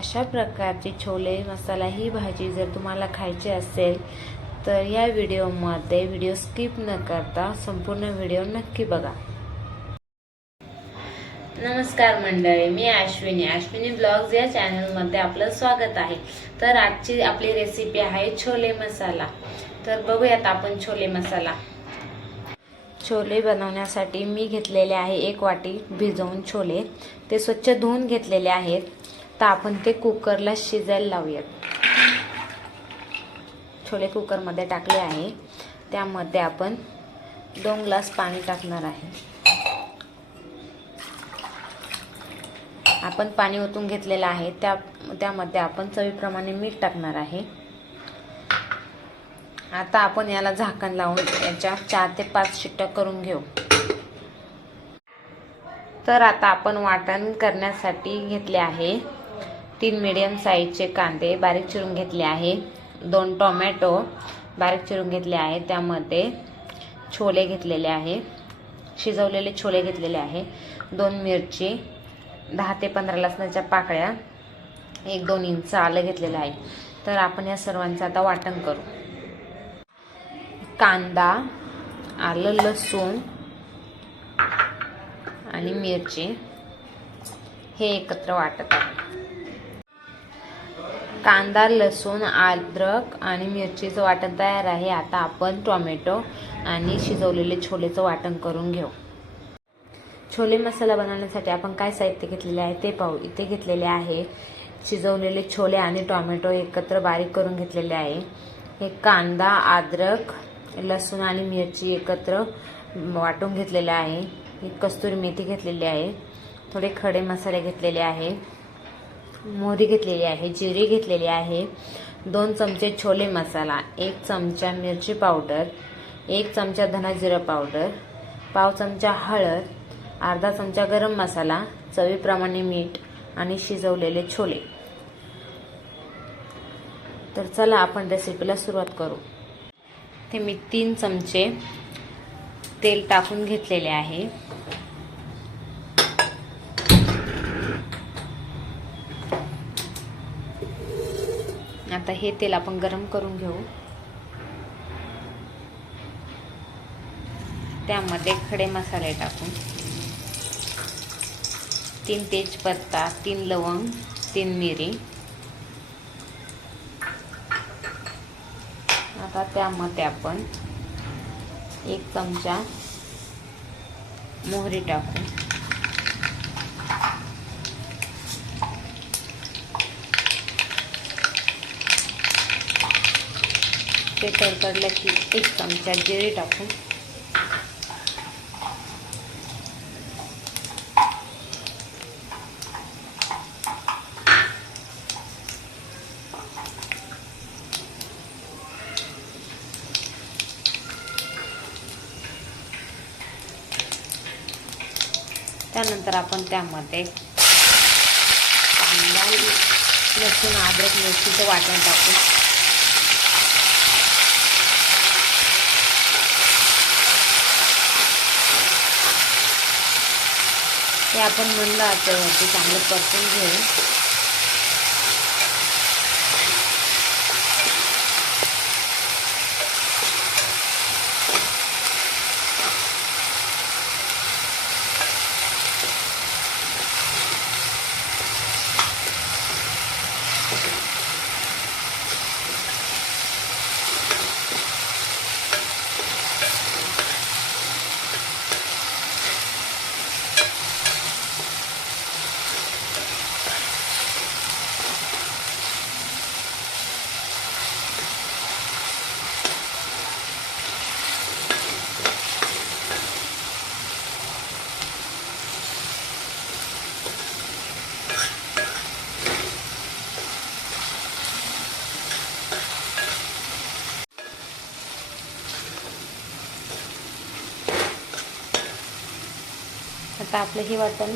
अशा प्रकारचे छोले मसाला ही भाजी जर तुम्हाला खायची असेल तर या व्हिडिओमध्ये व्हिडिओ स्किप न करता संपूर्ण व्हिडिओ नक्की बघा. नमस्कार मंडळी मी अश्विनी. अश्विनी ब्लॉग्स या चॅनलमध्ये आपलं स्वागत आहे. तर आजची आपली रेसिपी आहे छोले मसाला. तर बघूयात आपण छोले मसाला. छोले बनवण्यासाठी मी घेतलेले आहे एक वाटी भिजवून छोले. ते स्वच्छ धुवून घेतलेले आहेत. तर आपण ते कुकरला शिजायला लावूयात. छोले कुकरमध्ये टाकले आहे. त्यामध्ये आपण दोन ग्लास पाणी टाकणार आहे. आपण पाणी ओतून घेतलेलं आहे. त्या त्यामध्ये आपण चवीप्रमाणे मीठ टाकणार आहे. आता आपण याला झाकण लावून याच्या चार ते पाच शिट्ट्या करून घेऊ. तर आता आपण वाटण करण्यासाठी घेतले आहे. तीन मिडियम साईजचे कांदे बारीक चिरून घेतले आहे. दोन टोमॅटो बारीक चिरून घेतले आहे. त्यामध्ये छोले घेतलेले आहे. शिजवलेले छोले घेतलेले आहे. दोन मिरची दहा ते पंधरा लसणाच्या पाकळ्या एक दोन इंच आलं घेतलेलं आहे. तर आपण या सर्वांचं आता वाटण करू. कांदा आलं लसूण आणि मिरची हे एकत्र वाटत आहे. कांदा लसूण अद्रक आणि मिरचीचं वाटण तयार आहे. आता आपण टोमॅटो आणि शिजवलेले छोलेचं वाटण करून घेऊ. छोले मसाला बनवण्यासाठी आपण काय साहित्य घेतलेले आहे ते पाहू. इथे घेतलेले आहे शिजवलेले छोले आणि टोमॅटो एकत्र बारीक करून घेतलेले आहे. हे कांदा अद्रक लसूण आणि मिरची एकत्र वाटून घेतलेलं आहे. ही कस्तुरी मेथी घेतलेली आहे. थोडे खडे मसाले घेतलेले आहे. मोहरी घेतलेली आहे जिरे घेतलेली आहे दोन चमचे छोले मसाला एक चमचा मिरची पावडर एक चमचा धनाजिरा पावडर पाव चमचा हळद अर्धा चमचा गरम मसाला चवीप्रमाणे मीठ आणि शिजवलेले छोले. तर चला आपण रेसिपीला सुरुवात करू. ते मी तीन चमचे तेल टाकून घेतलेले आहे. आता हे तेल आपण गरम करून घेऊ. त्यामध्ये खडे मसाले टाकू तीन तेजपत्ता तीन लवंग तीन मिरी. आता त्यामध्ये आपण एक चमचा मोहरी टाकू. ते तडतडलं की एक चमचा जिरे टाकू त्यानंतर आपण त्यामध्ये कांदा लसूण अद्रक मिरचीचं वाटण टाकू. ते आपण म्हणलं आच्यावरती चांगलं परतून घेऊ आता आपलं हे वाटण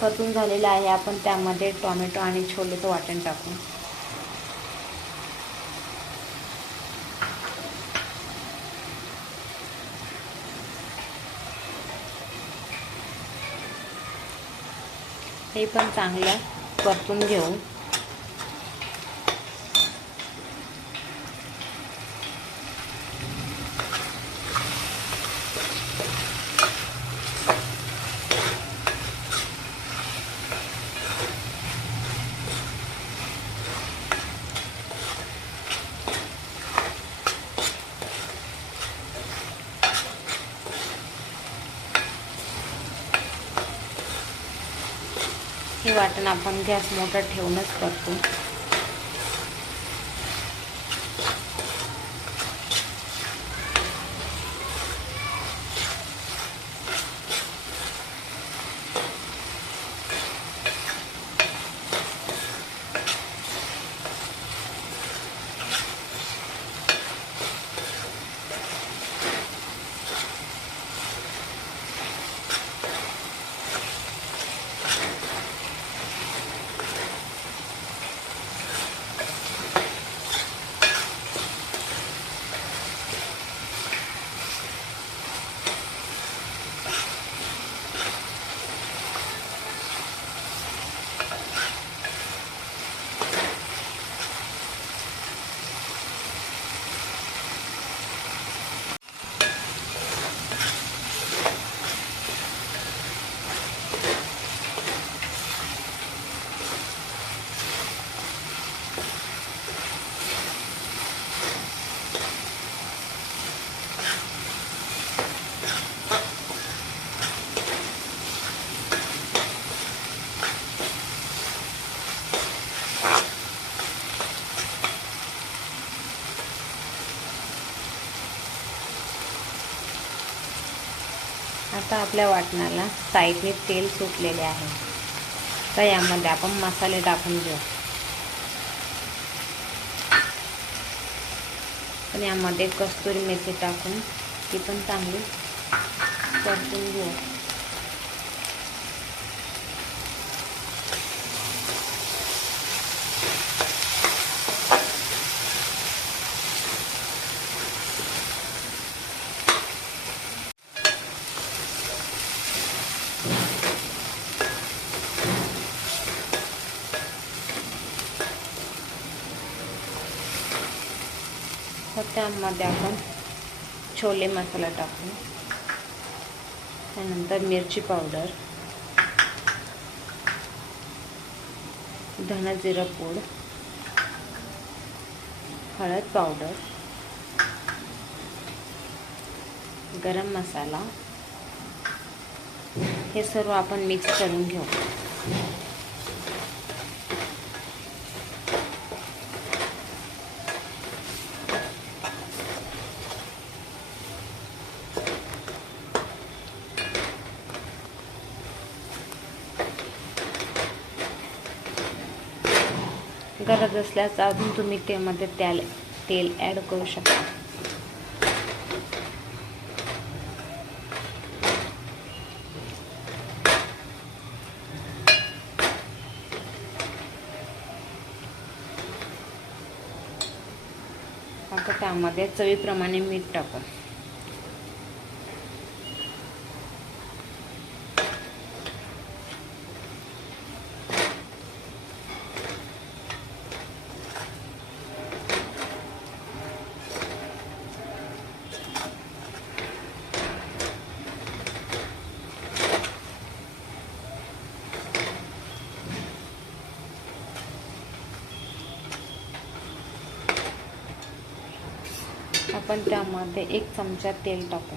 परतून झालेलं आहे. आपण त्यामध्ये टोमॅटो आणि छोलेचं वाटण टाकू. हे पण चांगलं परतून घेऊ. हे वाटण आपण गॅस मोठा ठेवूनच करतो. आता आपल्या वाटणाला साईडने तेल सुटलेले आहे. तर यामध्ये आपण मसाले टाकून घेऊ. पण यामध्ये कस्तुरी मेथी टाकून ती पण चांगली परतून घेऊ तर त्यामध्ये आपण छोले मसाला टाकू. त्यानंतर मिरची पावडर. धना जिरा पूड. हळद पावडर. गरम मसाला. हे सर्व आपण मिक्स करून घेऊ. गरज असल्यास अजून तुम्ही त्यामध्ये त्याल तेल ॲड करू शकता. आता त्यामध्ये चवीप्रमाणे मीठ टाकू. आपण त्यामध्ये एक चमचा तेल टाकू.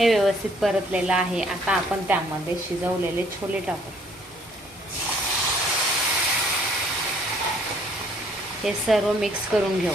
हे व्यवस्थित परतलेलं आहे. आता आपण त्यामध्ये शिजवलेले छोले टाकू. हे सर्व मिक्स करून घेऊ.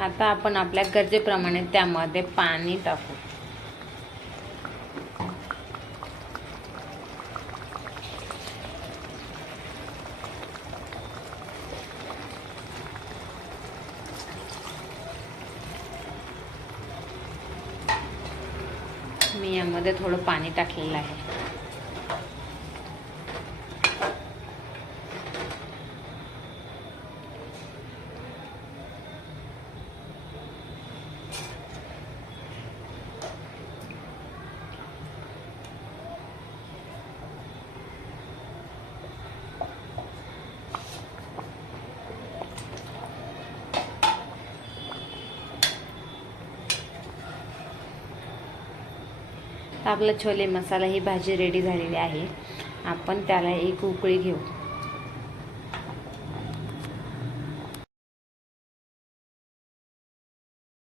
आता आपण आपल्या गरजेप्रमाणे त्यामध्ये पाणी टाकू. मी यामध्ये थोडं पाणी टाकलेलं आहे. आपला छोले मसाला ही भाजी रेडी झालेली आहे. आपण त्याला एक उकळी घेऊ.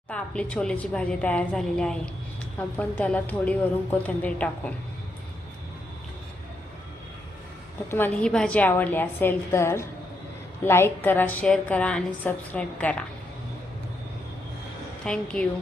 आता आपली छोलेची भाजी तयार झालेली आहे. आपण त्याला थोडी वरून कोथिंबीर टाकू. तर तुम्हाला ही भाजी आवडली असेल तर लाईक करा शेअर करा आणि सबस्क्राईब करा. थँक्यू